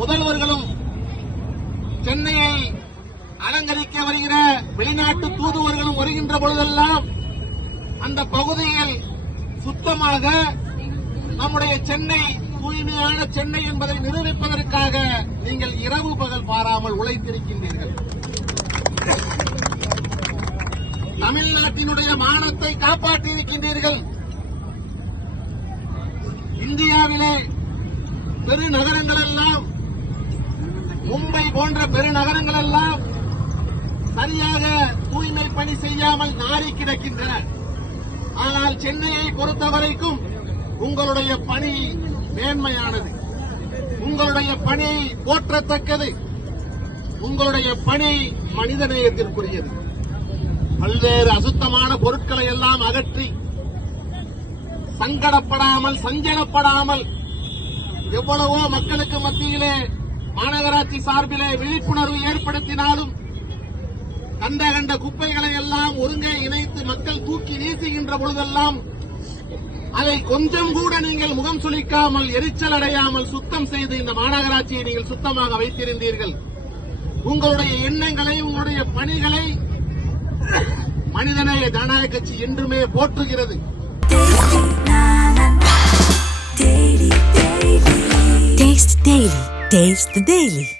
முதல்வர்களும் சென்னையை அலங்கரிக்க வருகிற வெளிநாட்டு தூதுவர்களும் வருகின்ற பொழுதெல்லாம் அந்த பகுதியில் சுத்தமாக நம்முடைய சென்னை தூய்மையான சென்னை என்பதை நிரூபிப்பதற்காக நீங்கள் இரவு பகல் பாராமல் உழைத்திருக்கின்றீர்கள். தமிழ்நாட்டினுடைய மானத்தை காப்பாற்றியிருக்கின்றீர்கள். இந்தியாவிலே பெருநகரங்கள் எல்லாம், மும்பை போன்ற பெருநகரங்கள் எல்லாம் சரியாக தூய்மை பணி செய்யாமல் நாறி கிடக்கின்றன. ஆனால் சென்னையை பொறுத்தவரைக்கும் உங்களுடைய பணி மேன்மையானது, உங்களுடைய பணி போற்றத்தக்கது, உங்களுடைய பணி மனிதநேயத்திற்குரியது. பல்வேறு அசுத்தமான பொருட்களை எல்லாம் அகற்றி சங்கடப்படாமல் சஞ்சலப்படாமல் எவ்வளவோ மக்களுக்கு மத்தியிலே மாநகராட்சி சார்பிலே விழிப்புணர்வு ஏற்படுத்தினாலும் கண்ட குப்பைகளை எல்லாம் ஒருங்கே இணைத்து மக்கள் தூக்கி வீசுகின்ற பொழுதெல்லாம் அதை கொஞ்சம் கூட நீங்கள் முகம் சுளிக்காமல் எரிச்சல் அடையாமல் சுத்தம் செய்து இந்த மாநகராட்சியை நீங்கள் சுத்தமாக வைத்திருந்தீர்கள். உங்களுடைய எண்ணங்களை, உங்களுடைய பணிகளை மனிதநேய ஜனநாயக கட்சி என்றுமே போற்றுகிறது. Taste the Daily.